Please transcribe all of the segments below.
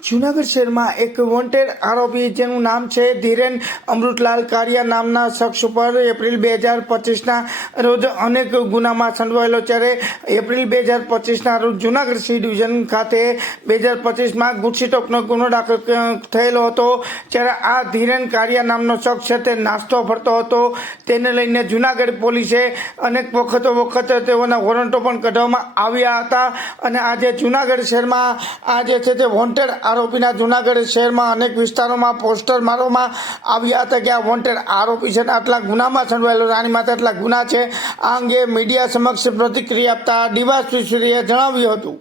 જૂનાગઢ શહેરમાં એક વોન્ટેડ આરોપી જેનું નામ છે ધીરેન અમૃતલાલ કારિયા નામના શખ્સ ઉપર એપ્રિલ 2025ના રોજ અનેક ગુનામાં સંડોવાયેલો ત્યારે એપ્રિલ 2025ના રોજ જૂનાગઢ સી ડિવિઝન ખાતે 2025માં ગુસ્સીટોકનો ગુનો દાખલ થયેલો હતો। ત્યારે આ ધીરેન કારિયા નામનો શખ્સ છે તે નાસ્તો ફરતો હતો। તેને લઈને જૂનાગઢ પોલીસે અનેક વખત તેઓના વોરંટો પણ કઢાવવામાં આવ્યા હતા અને આજે જૂનાગઢ શહેરમાં આ જે છે તે વોન્ટેડ આરોપીના જૂનાગઢ શહેરમાં અનેક વિસ્તારોમાં પોસ્ટર મારવામાં આવ્યા હતા કે આ વોન્ટેડ આરોપી છે આટલા ગુનામાં સંડોવાયેલો આની માથે આટલા ગુના છે। આ અંગે મીડિયા સમક્ષ પ્રતિક્રિયા આપતા ડીવાયએસપી શ્રીએ જણાવ્યું હતું।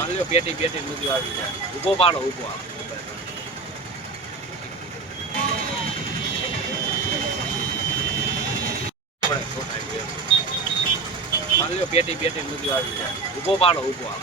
मान लो पेटी पेटी मुझे आ गई है ऊपर पाड़ो ऊपर मान लो पेटी पेटी मुझे आ गई है ऊपर पाड़ो ऊपर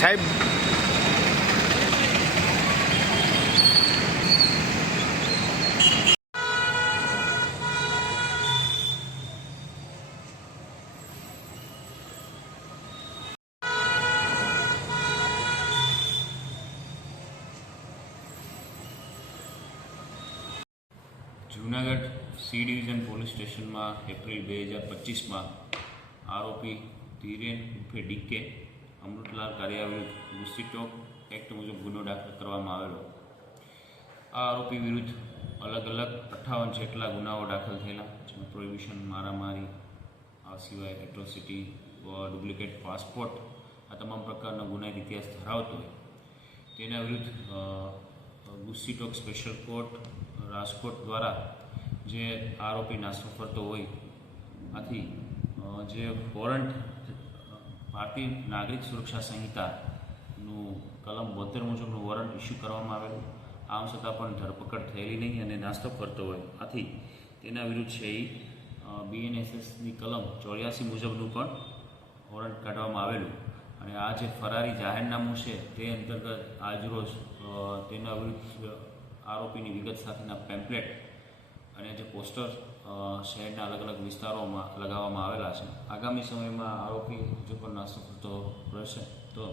સાહેબ જૂનાગઢ સી ડિવિઝન પોલીસ સ્ટેશનમાં એપ્રિલ 2025માં આરોપી ધીરેન ઉર્ફે ડીકે અમૃતલાલ કારિયા વિરુદ્ધ ગુસ્સીટોક એક્ટ મુજબ ગુનો દાખલ કરવામાં આવેલો। આ આરોપી વિરુદ્ધ અલગ અલગ 58 જેટલા ગુનાઓ દાખલ થયેલા, જેમાં પ્રોહિબિશન, મારામારી, આ સિવાય એટ્રોસિટી, ડુપ્લિકેટ પાસપોર્ટ, આ તમામ પ્રકારનો ગુનાહિત ઇતિહાસ ધરાવતો હોય તેના વિરુદ્ધ ગુસ્સીટોક સ્પેશિયલ કોર્ટ રાજકોટ દ્વારા જે આરોપી નાસ્તો ફરતો હોય આથી જે વોરંટ ભારતીય નાગરિક સુરક્ષા સંહિતાનું કલમ 72 મુજબનું વોરંટ ઇસ્યુ કરવામાં આવેલું, આમ છતાં પણ ધરપકડ થયેલી નહીં અને નાસ્તો ફરતો હોય આથી તેના વિરુદ્ધ છે એ BNSSની કલમ 84 મુજબનું પણ વોરંટ કાઢવામાં આવેલું. અને આ જે ફરારી જાહેરનામું છે તે અંતર્ગત આજરોજ તેના વિરુદ્ધ આરોપીની વિગત સાથેના પેમ્પલેટ અને જે પોસ્ટર શહેરના અલગ અલગ વિસ્તારોમાં લગાવવામાં આવેલા છે. આગામી સમયમાં આરોપી જો પણ નાસ્તો કરતો રહેશે તો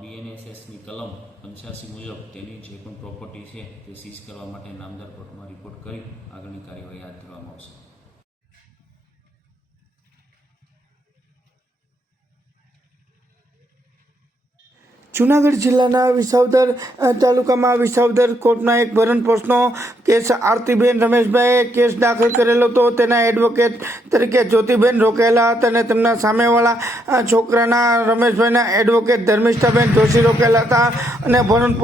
BNSSની કલમ 85 મુજબ તેની જે પણ પ્રોપર્ટી છે તે સીઝ કરવા માટે નામદાર કોર્ટમાં રિપોર્ટ કરી આગળની કાર્યવાહી હાથ ધરવામાં આવશે. જૂનાગઢ જિલ્લાના વિસાવદર તાલુકામાં વિસાવદર કોર્ટના એક ભરણ પોષનો કેસ આરતીબેન રમેશભાઈએ કેસ દાખલ કરેલો હતો. તેના એડવોકેટ તરીકે જ્યોતિબેન રોકેલા હતા અને તેમના સામેવાળા છોકરાના રમેશભાઈના એડવોકેટ ધર્મિષ્ઠાબેન જોશી રોકેલા હતા. અને ભરણ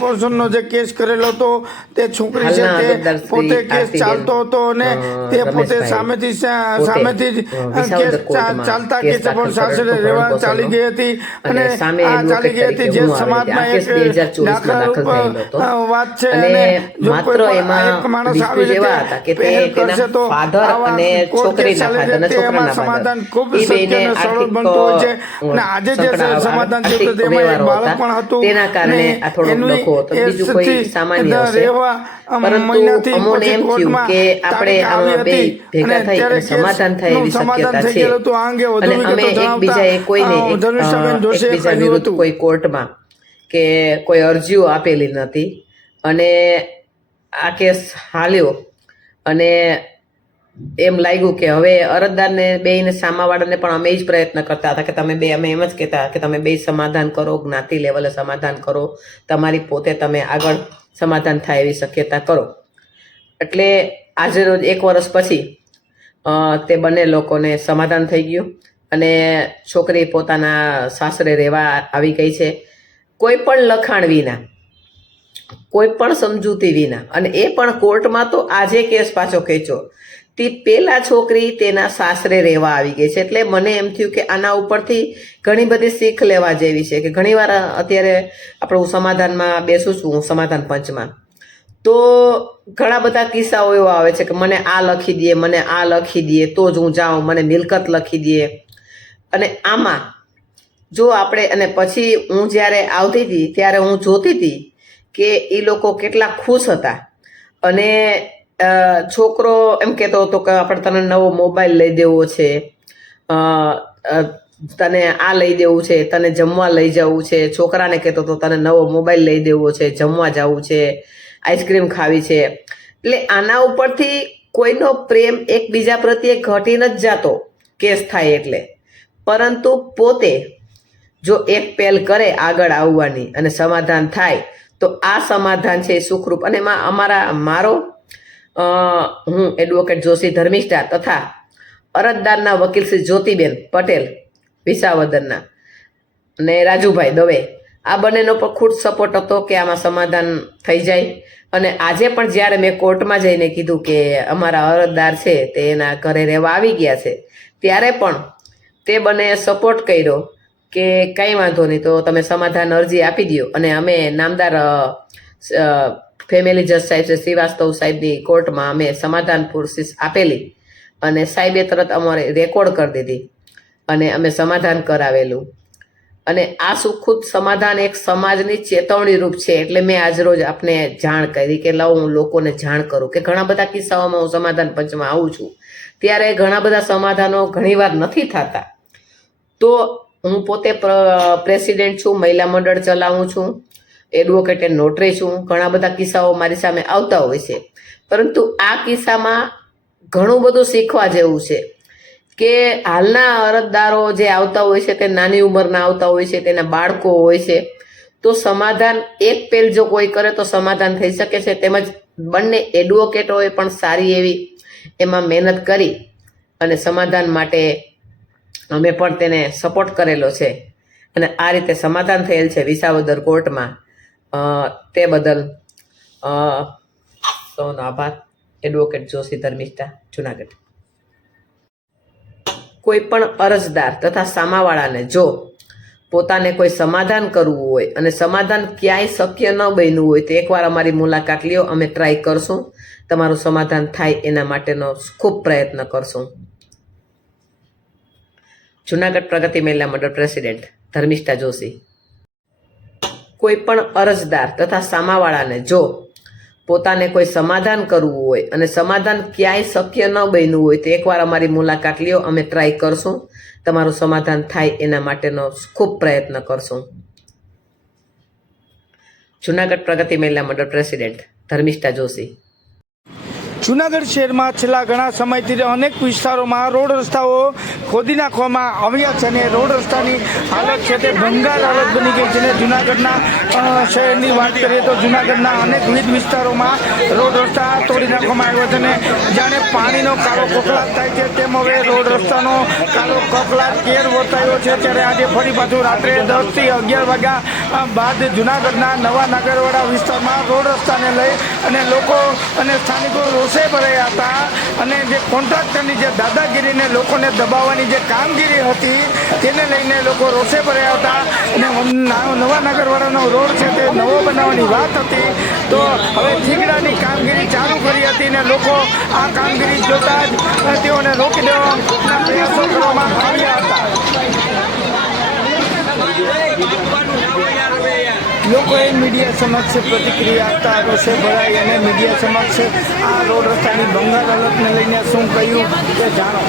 પોષણનો જે કેસ કરેલો હતો તે છોકરી છે તે પોતે કેસ ચાલતો હતો અને તે પોતે સામેથી જ કેસ ચાલતા કેસ પણ સાસરે રહેવા ચાલી ગઈ હતી અને ચાલી ગઈ જે સમાજમાં એક દાખલા વાત છે અને જો કોઈ એક માણસ આવી રીતે પહેલ કરશે તો એમાં સમાધાન ખૂબ સત્ય અને સરળ બનતું હોય છે. અને આજે જે સમાધાન થયું હતું તેમાં એક બાળક પણ હતું અને એની રહેવા મહિનાથી પછી કોર્ટમાં તારીખ આવી હતી અને ત્યારે સમાધાન થઈ ગયેલું હતું. આ અંગે વધુ વિગતો જણાવતા ધનુષાબેન જોશીએ કહ્યું હતું કોર્ટમાં કે કોઈ અરજીઓ આપેલી નથી અને આ કેસ હાલ્યો અને એમ લાગ્યું કે હવે અરજદારને બેયને સામાવાળાને પણ અમે જ પ્રયત્ન કરતા હતા કે તમે બે અમે એમ જ કહેતા કે તમે બે સમાધાન કરો, જ્ઞાતિ લેવલે સમાધાન કરો, તમારી પોતે તમે આગળ સમાધાન થાય એવી શક્યતા કરો. એટલે આજે રોજ 1 વર્ષ પછી તે બંને લોકોને સમાધાન થઈ ગયું અને છોકરી પોતાના સાસરે રહેવા આવી ગઈ છે, કોઈ પણ લખાણ વિના, કોઈ પણ સમજૂતી વિના. અને એ પણ કોર્ટમાં તો આજે કેસ પાછો ખેંચ્યો તે પેલા છોકરી તેના સાસરે રહેવા આવી ગઈ છે. એટલે મને એમ થયું કે આના ઉપરથી ઘણી બધી શીખ લેવા જેવી છે કે ઘણીવાર અત્યારે આપણે સમાધાનમાં બેસું છું, હું સમાધાન પંચમાં, તો ઘણા બધા કિસ્સાઓ એવા આવે છે કે મને આ લખી દે, મને આ લખી દે તો જ હું જાઉં, મને મિલકત લખી દે. અને આમાં જો આપણે અને પછી હું જ્યારે આવતી હતી ત્યારે હું જોતી હતી કે એ લોકો કેટલા ખુશ હતા. અને છોકરો એમ કહેતો હતો કે આપણે તને નવો મોબાઈલ લઈ દેવો છે, તને આ લઈ દેવું છે, તને જમવા લઈ જવું છે. છોકરાને કહેતો હતો તને નવો મોબાઈલ લઈ દેવો છે, જમવા જવું છે, આઈસ્ક્રીમ ખાવી છે. એટલે આના ઉપરથી કોઈનો પ્રેમ એકબીજા પ્રત્યે ઘટી ન જ જાતો કેસ થાય એટલે. પરંતુ પોતે જો એક પહેલ કરે આગળ આવવાની અને સમાધાન થાય તો આ સમાધાન છે સુખરૂપ. અને એમાં હું એડવોકેટ જોશી ધર્મિષ્ઠા તથા અરજદારના વકીલ શ્રી જ્યોતિબેન પટેલ વિસાવદરના અને રાજુભાઈ દવે, આ બંનેનો પણ ખૂબ સપોર્ટ હતો કે આમાં સમાધાન થઈ જાય. અને આજે પણ જ્યારે મેં કોર્ટમાં જઈને કીધું કે અમારા અરજદાર છે તે એના ઘરે રહેવા આવી ગયા છે, ત્યારે પણ તે બંને સપોર્ટ કર્યો કે કંઈ વાંધો નહીં, તો તમે સમાધાન અરજી આપી દો. અને અમે નામદાર ફેમિલી જજ સાહેબ શ્રીવાસ્તવ સાહેબની કોર્ટમાં અમે સમાધાન પ્રોસેસ આપેલી અને સાહેબે તરત અમારે રેકોર્ડ કરી દીધી અને અમે સમાધાન કરાવેલું. અને આ સુખદ સમાધાન એક સમાજની ચેતવણી રૂપ છે. એટલે મેં આજરોજ આપને જાણ કરી કે લાવો હું લોકોને જાણ કરું કે ઘણા બધા કિસ્સાઓમાં હું સમાધાન પંચમાં આવું છું ત્યારે ઘણા બધા સમાધાનો ઘણીવાર નથી થતા. તો હું પોતે પ્રેસિડેન્ટ છું, મહિલા મંડળ ચલાવું છું, એડવોકેટ એન્ડ નોટરી છું. ઘણા બધા કિસ્સાઓ મારી સામે આવતા હોય છે, પરંતુ આ કિસ્સામાં ઘણું બધું શીખવા જેવું છે કે હાલના અરજદારો જે આવતા હોય છે તે નાની ઉંમરના આવતા હોય છે, તેના બાળકો હોય છે. તો સમાધાન એક પહેલ જો કોઈ કરે તો સમાધાન થઈ શકે છે. તેમજ બંને એડવોકેટોએ પણ સારી એવી એમાં મહેનત કરી અને સમાધાન માટે અમે પણ તેને સપોર્ટ કરેલો છે અને આ રીતે સમાધાન થયેલ છે વિસાવદર કોર્ટમાં. તે બદલ સૌનો આભાર. એડવોકેટ જોશી ધર્મિષ્ઠા, જુનાગઢ. કોઈ પણ અરજદાર તથા સામાવાળાને જો પોતાને કોઈ સમાધાન કરવું હોય અને સમાધાન ક્યાંય શક્ય ન બન્યું હોય તો એકવાર અમારી મુલાકાત લ્યો, અમે ટ્રાય કરશું, તમારું સમાધાન થાય એના માટેનો ખૂબ પ્રયત્ન કરશું. જુનાગઢ પ્રગતિ મહિલા મંડળ પ્રેસિડેન્ટ ધર્મિષ્ઠા જોશી. કોઈ પણ અરજદાર તથા સામાવાળાને જો પોતાને કોઈ સમાધાન કરવું હોય અને સમાધાન ક્યાંય શક્ય ન બન્યું હોય તો એકવાર અમારી મુલાકાત લ્યો, અમે ટ્રાય કરશું, તમારું સમાધાન થાય એના માટેનો ખૂબ પ્રયત્ન કરશું. જુનાગઢ પ્રગતિ મહિલા મંડળ પ્રેસિડેન્ટ ધર્મિષ્ઠા જોશી. જુનાગઢ શહેરમાં છેલ્લા ઘણા સમયથી અનેક વિસ્તારોમાં રોડ રસ્તાઓ ખોદી નાખવામાં આવ્યા છે અને રોડ રસ્તાની હાલત છે તે ભંગાર હાલત બની ગઈ છે. અને જુનાગઢના શહેરની વાત કરીએ તો જુનાગઢના અનેક વિવિધ વિસ્તારોમાં રોડ રસ્તા તોડી નાખવામાં આવ્યા છે અને જાણે પાણીનો કાળો કોકલાટ થાય છે તેમ હવે રોડ રસ્તાનો કાળો કોકલાટ કેર વર્તાયો છે. ત્યારે આજે ફરી પાછું રાત્રે 10 થી 11 વાગ્યા બાદ જુનાગઢના નવા નાગરવાડા વિસ્તારમાં રોડ રસ્તાને લઈ અને લોકો અને સ્થાનિકો રોષે ભરાયા હતા અને જે કોન્ટ્રાક્ટરની જે દાદાગીરીને લોકોને દબાવવાની જે કામગીરી હતી તેને લઈને લોકો રોષે ભરાયા હતા અને નવા નાગરવાડાનો રોડ છે તે નવો બનાવવાની વાત હતી. તો હવે થીગડાની કામગીરી ચાલુ કરી હતી અને લોકો આ કામગીરી જોતા જ તેઓને રોકી દેવાના પ્રયાસો કરવામાં આવ્યા હતા. લોકોએ મીડિયા સમક્ષ પ્રતિક્રિયા આપતા રોષે ભરાઈ અને મીડિયા સમક્ષ આ રોડ રસ્તાની ભંગાર હાલતને લઈને શું કહ્યું તે જાણો.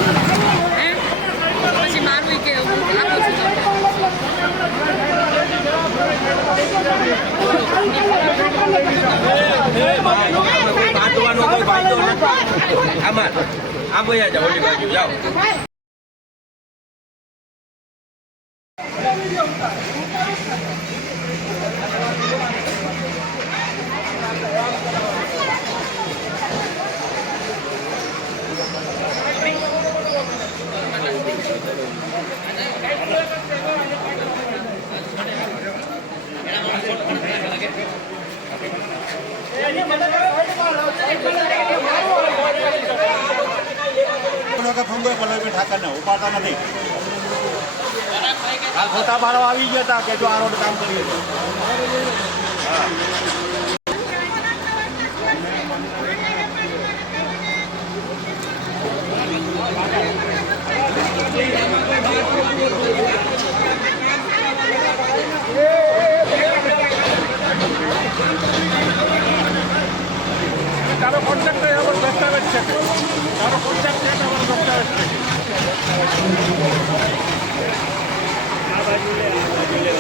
ઉપાડતા નથી. આ ખોટા બારો આવી ગયા હતા કે જો આ રોડ કામ કરીએ તો તારો કોન્ટ્રાક્ટ દસ્તાવેજ છે, તારો કોન્ટ્રાક્ટ છે, તમારો દસ્તાવેજ છે. આ બાજુ લે, આ બાજુ લે.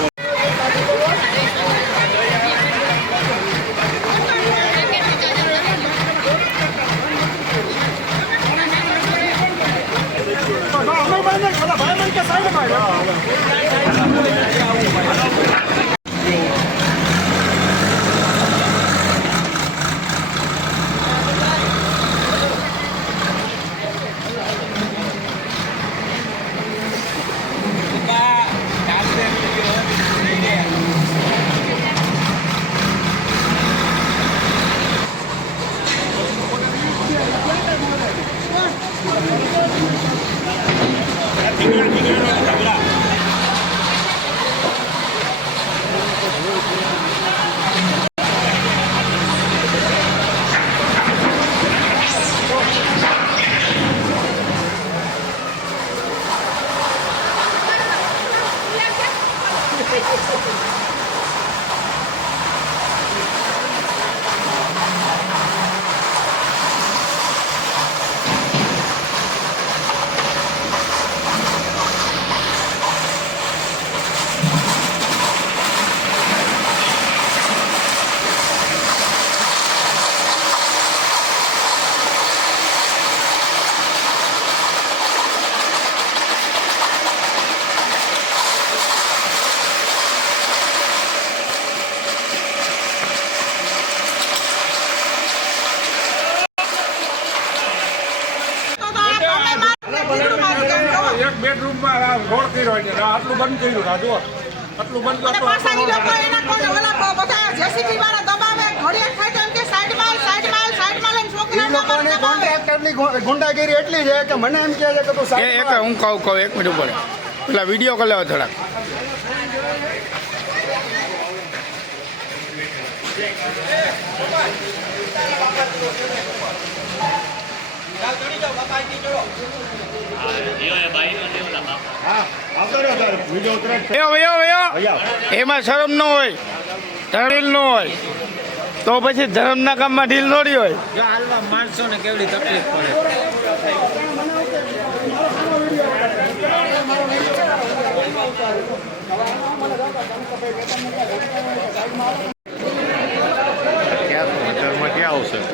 એક બેડરૂમમાં રોડ કર્યો છે, આટલું બંધ કર્યું રાજુ, આટલું બંધ અને પાછાની લોકો એના કોઈ ઓલા બધા જેસીબી વાળા દબાવે, ઘડિયાળ થાય તો એમ કે સાઈડમાં લઈને છોકરાઓને લોકોની કોન્ટ્રાક્ટરની ગુંડાગીરી એટલી છે કે મને એમ કહે છે કે તું હું કહું 1 મિનિટ ઉપર પેલા વિડીયો કરી લેવા થોડાક. એમાં શરમ ન હોય, ઢીલ ન હોય, તો પછી ધર્મના કામમાં ઢીલ થોડી હોય. જો હાલમાં માણસોને કેવડી તકલીફ પડે.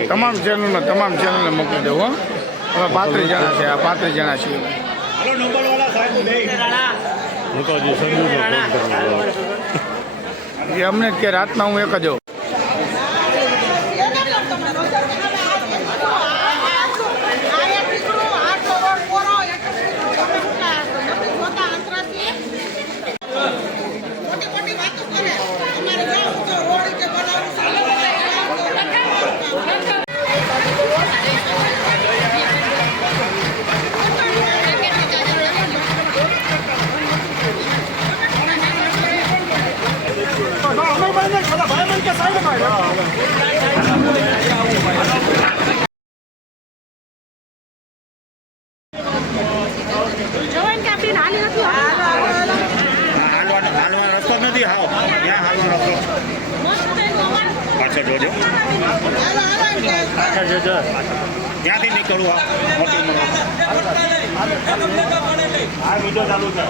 તમામ ચેનલને મોકલી દઉં હો. હવે 35 જણા છે, આ 35 જણા છીએ. એ અમને કે રાતના હું એક જ હોઉં. હાલવાનો રસ્તો નથી. હાવ ત્યાં હાલવાનો રસ્તો પાછળ જોજો, પાછળ જોજો, ત્યાંથી નીકળવું. આ બીજો ચાલુ છે.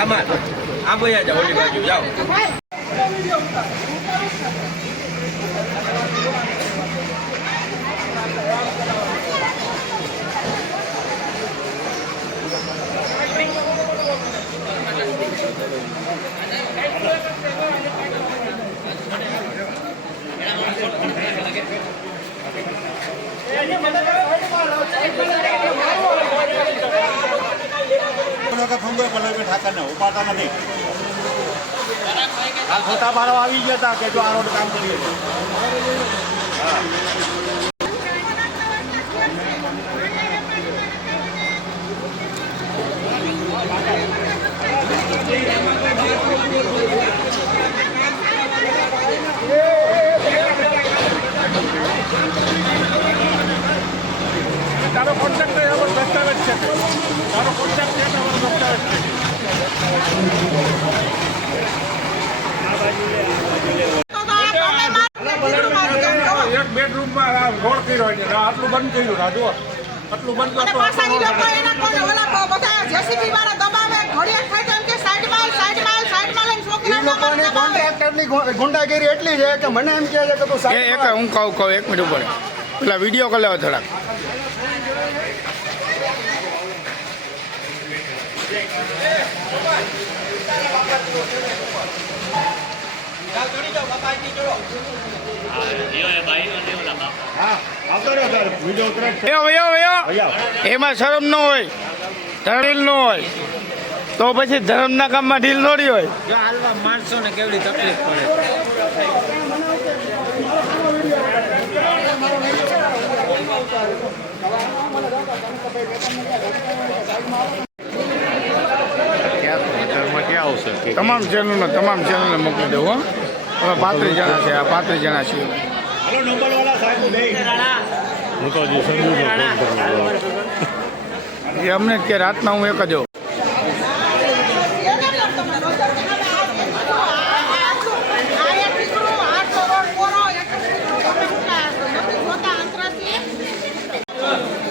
આમાં આ ભાઈ જાઓ, ઓલી બાજુ જાઓ. ઠાકરને ઉપાડતા નથી. હાલ છોટા બારો આવી ગયા હતા કે જો આ રોડ કામ કરીએ છીએ. તારો કોન્ટેક્ટ દસ્તાવેજ છે, તારો કોન્ટેક્ટ છે, તમારો દસ્તાવેજ છે. એક બેડરૂમમાં રોડ કર્યો છે, આટલું બંધ કર્યું. રાજુ આટલું બંધ અને પાછાની લોકો એના કોને ઓલા બધા જેસીબી વાળા દબાવે, ઘડિયાળ થાય તો એમ કે સાઈડમાં લઈને છોકરાને કોન્ટ્રાક્ટરની ગુંડાગીરી એટલી છે કે મને એમ કહે છે કે તું એક હું કહું 1 મિનિટ ઉપર પેલા વિડીયો કરી લેવા થોડાક. એમાં શરમ ન હોય, ઢીલ ન હોય, તો પછી ધર્મના કામમાં ઢીલ થોડી હોય. જો હાલમાં માણસોને કેવડી તકલીફ પડે. તમામ ચેનલને મોકલી દઉં હો. હવે 35 જણા છે, આ 35 જણા છીએ. એ અમને કે રાતના હું એક જ હોઉં. આ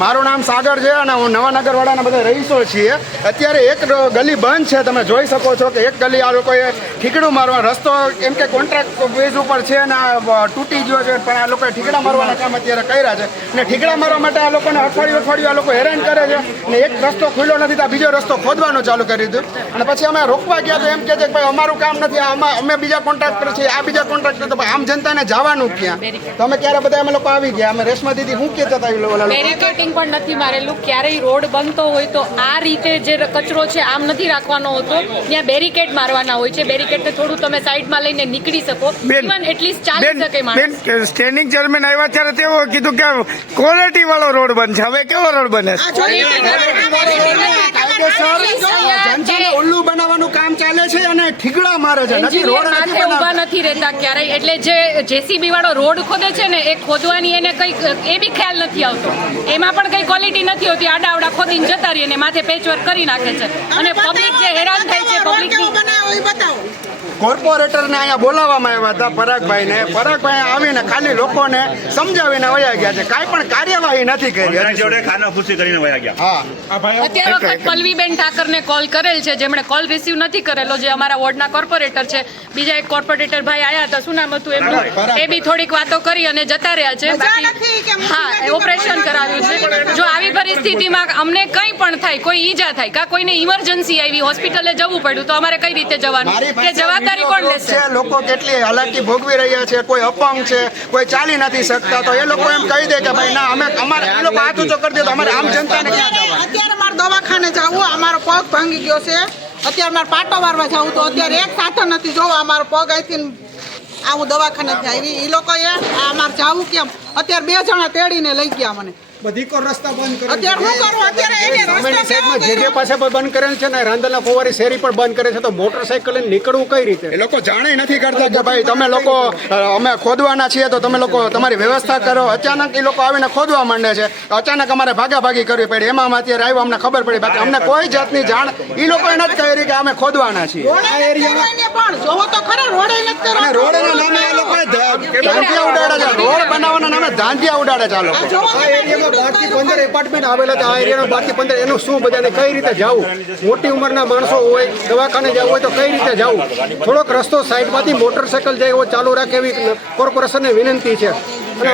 મારું નામ સાગર છે અને હું નવાનગરવાળાના બધા રહીશો છીએ. અત્યારે એક ગલી બંધ છે, તમે જોઈ શકો છો કે એક ગલી આ લોકોએ ઠીકડું મારવા રસ્તો એમ કે કોન્ટ્રાક્ટ બેઝ ઉપર છે અને આ તૂટી ગયો છે, પણ આ લોકોએ ઠીકડા મારવાના કામ અત્યારે કર્યા છે અને ઠીકડા મારવા માટે આ લોકોને અઠવાડિયું આ લોકો હેરાન કરે છે અને એક રસ્તો ખુલ્લો નથી તો બીજો રસ્તો ખોદવાનો ચાલુ કરી દીધું અને પછી અમે રોકવા ગયા તો એમ કહે છે કે ભાઈ અમારું કામ નથી, અમે બીજા કોન્ટ્રાક્ટર છીએ, આ બીજા કોન્ટ્રાક્ટર, તો આમ જનતાને જવાનું ક્યાં? તો અમે ક્યારે બધા અમે લોકો આવી ગયા, અમે રેશમા દીદી શું કહેતા હતા ઓલા લોકો? બેરિકેડિંગ પણ નથી મારેલું. ક્યારેય રોડ બનતો હોય તો આ રીતે જે કચરો છે આમ નથી રાખવાનો હોતો, ત્યાં બેરિકેડ મારવાના હોય છે. બેરિકેડ થોડું તમે સાઈડમાં લઈને નીકળી શકો, ઇવન એટલીસ્ટ ચાલી શકે માણસ. સ્ટેન્ડિંગ ચેરમેન આવ્યા ત્યારે તેઓ કીધું કે ક્વોલિટી વાળો રોડ બનશે. હવે કેવો રોડ બને? જનતાને ઉલ્લુ બનાવવાનું કામ ચાલે છે અને ઠીકડા મારે છે, નથી રોડ માથે ઊભા નથી રહેતા ક્યારેય. એટલે જે જેસીબી વાળો રોડ ખોદે છે ને એ ખોદવાની એને કઈ એ બી ખ્યાલ નથી આવતો. એમાં પણ કઈ ક્વોલિટી નથી હોતી. આડા ખોદીને જતા રહીએ ને માથે પેચવર્ક કરી નાખે છે અને પબ્લિક જે હેરાન થાય છે, પબ્લિક કોર્પોરેટરને અહીંયા બોલાવવામાં આવ્યા હતા પરાગભાઈને આવીને ખાલી લોકોને સમજાવીને વયા ગયા છે, કાંઈ પણ કાર્યવાહી નથી કરી. જોડે ખાનાફૂસી કરીને વયા ગયા. અત્યાર વખત પલ્લવીબેન ઠાકરને કોલ કરેલ છે, જેમણે કોલ રિસીવ નથી કરેલો, જે અમારા વોર્ડના કોર્પોરેટર છે. બીજા એક કોર્પોરેટર ભાઈ આયા હતા, શું નામ હતું એમનું, એ બી થોડીક વાતો કરી અને જતા રહ્યા છે. બાકી હા, ઓપરેશન કરાવ્યું છે. જો આવી પરિસ્થિતિમાં અમને કંઈ પણ થાય, કોઈ ઈજા થાય કાં કોઈને ઇમરજન્સી આવી, હોસ્પિટલે જવું પડ્યું, તો અમારે કઈ રીતે જવાનું? કે જવાબદારી કોણ લેશે? લોકો કેટલી હાલાકી ભોગવી રહ્યા છે, કોઈ અપંગ છે, કોઈ ચાલી નથી શકતા, તો એ લોકો એમ કહી દે કે ભાઈ ના, અમે અમારે એ લોકો હાથ ઊંચો કરી દે તો અમારે આમ જનતાને ક્યાં જવાનું? અત્યારે મારે દવાખાને જવું, અમારો પગ ભાંગી ગયો છે. અત્યારે મારે પાટો વારવા જવું, તો અત્યારે એક સાધન નથી. જોવો અમારો પગ અહીંથી આવું દવાખાનેથી આવી, એ લોકોએ અમારે જવું કેમ? અત્યારે 2 જણા તેડીને લઈ ગયા મને. બધી કો રસ્તા બંધ કરે અત્યારે શું કરવું? અત્યારે સાઈડમાં જે પાસે બંધ કરેલ છે ને, રાંદલના ફુવારી શેરી પર બંધ કરે છે, તો મોટરસાઇકલ લઈને નીકળવું કઈ રીતે? એ લોકો જાણે નથી કરતા કે ભાઈ તમે લોકો અમે ખોદવાના છીએ તો તમે લોકો તમારી વ્યવસ્થા કરો. અચાનક એ લોકો આવીને ખોદવા માંડે છે, અચાનક અમારે ભાગાભાગી કરવી પડી. એમાં અત્યારે આવ્યો અમને ખબર પડી, બાકી અમને કોઈ જાતની જાણ એ લોકોએ નથી કરી કે અમે ખોદવાના છીએ. પણ જોવો તો ખરા, રોડ નથી રોડના નામે એ લોકો ધાંધિયા ઉડાડે છે, રોડ બનાવવાના નામે ધાંધિયા ઉડાડે છે આ લોકો. 12 એપાર્ટમેન્ટ આવેલા હતા આ એરિયામાં, 12 થી 15. એનું શું બધાને કઈ રીતે જવું? મોટી ઉંમરના માણસો હોય, દવાખાને જવું હોય તો કઈ રીતે જવું? થોડોક રસ્તો સાઈડમાંથી મોટરસાઇકલ જાય એવો ચાલુ રાખે એવી કોર્પોરેશનને વિનંતી છે. અને